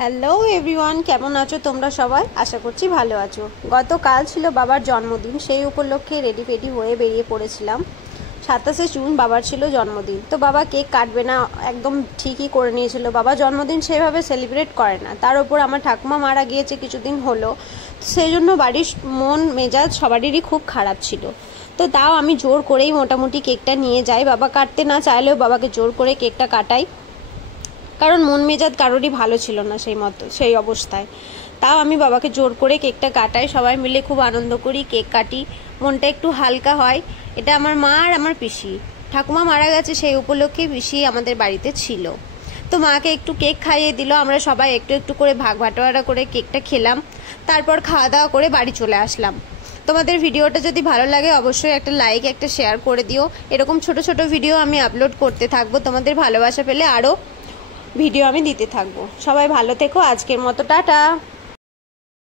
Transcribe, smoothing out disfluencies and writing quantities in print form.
Hello everyone, কেমন আছো তোমরা সবাই? আশা করছি ভালো আছো। গতকাল ছিল বাবার জন্মদিন, সেই উপলক্ষে রেডি ফেডি হয়ে বেরিয়ে পড়েছিলাম। 27শে জুন বাবার ছিল জন্মদিন, তো বাবা কেক কাটবে না একদম ঠিকই করে নিয়েছিল। বাবা জন্মদিন সেভাবে সেলিব্রেট করে না, তার ওপর আমার ঠাকুমা মারা গিয়েছে কিছুদিন হলো, সেই জন্য বাড়ির মন মেজাজ সবারই খুব খারাপ ছিল। তো তাও আমি জোর করেই মোটামুটি কেকটা নিয়ে যাই। বাবা কাটতে না চাইলেও বাবাকে জোর করে কেকটা কাটাই, কারণ মন মেজাজ কারোরই ভালো ছিল না সেই অবস্থায়। তাও আমি বাবাকে জোর করে কেকটা কাটাই, সবাই মিলে খুব আনন্দ করি, কেক কাটি, মনটা একটু হালকা হয়। এটা আমার মা আর আমার পিসি, ঠাকুমা মারা গেছে সেই উপলক্ষে পিসি আমাদের বাড়িতে ছিল। তো মাকে একটু কেক খাইয়ে দিল, আমরা সবাই একটু একটু করে ভাগ বাটোয়ারা করে কেকটা খেলাম। তারপর খাওয়া দাওয়া করে বাড়ি চলে আসলাম। তোমাদের ভিডিওটা যদি ভালো লাগে অবশ্যই একটা লাইক একটা শেয়ার করে দিও। এরকম ছোট ছোট ভিডিও আমি আপলোড করতে থাকবো, তোমাদের ভালোবাসা পেলে আরও ভিডিও আমি দিতে থাকবো। সবাই ভালো থেকো, আজকের মতো টাটা।